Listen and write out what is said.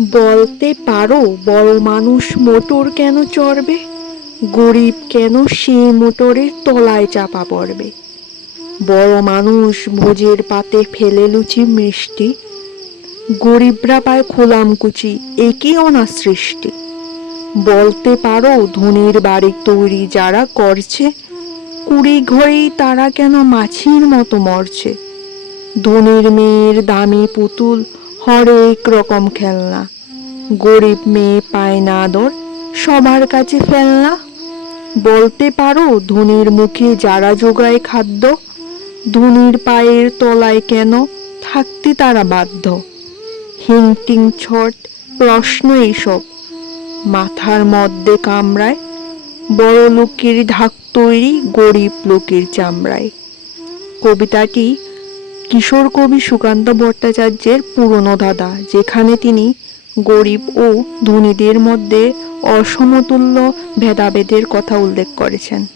বলতে পারো বড় মানুষ মোটর কেন চড়বে, গরিব কেন সে মোটরের তলায় চাপা পড়বে। বড় মানুষ ভোজের পাতে ফেলে লুচি মিষ্টি, গরিবরা পায় খোলামকুচি, একই অনাসৃষ্টি। বলতে পারো ধনীর বাড়ি তৈরি যারা করছে, কুড়ি ঘরেই তারা কেন মাছির মতো মরছে। ধনীর মেয়ের দামি পুতুল, হরেক রকম খেলনা, গরিব মেয়ে পায় না আদর, সবার কাছে ফেলনা। বলতে পারো ধনীর মুখে যারা যোগায় খাদ্য, ধনীর পায়ের তলায় কেন থাকতে তারা বাধ্য। হিংটিং ছট প্রশ্ন এইসব মাথার মধ্যে কামড়ায়, বড় লোকের ঢাক তৈরি গরিব লোকের চামড়ায়। কবিতাটি কিশোর কবি সুকান্ত ভট্টাচার্যের পুরনো ধাঁধা, যেখানে তিনি গরিব ও ধনীদের মধ্যে অসমতুল্য ভেদাভেদের কথা উল্লেখ করেছেন।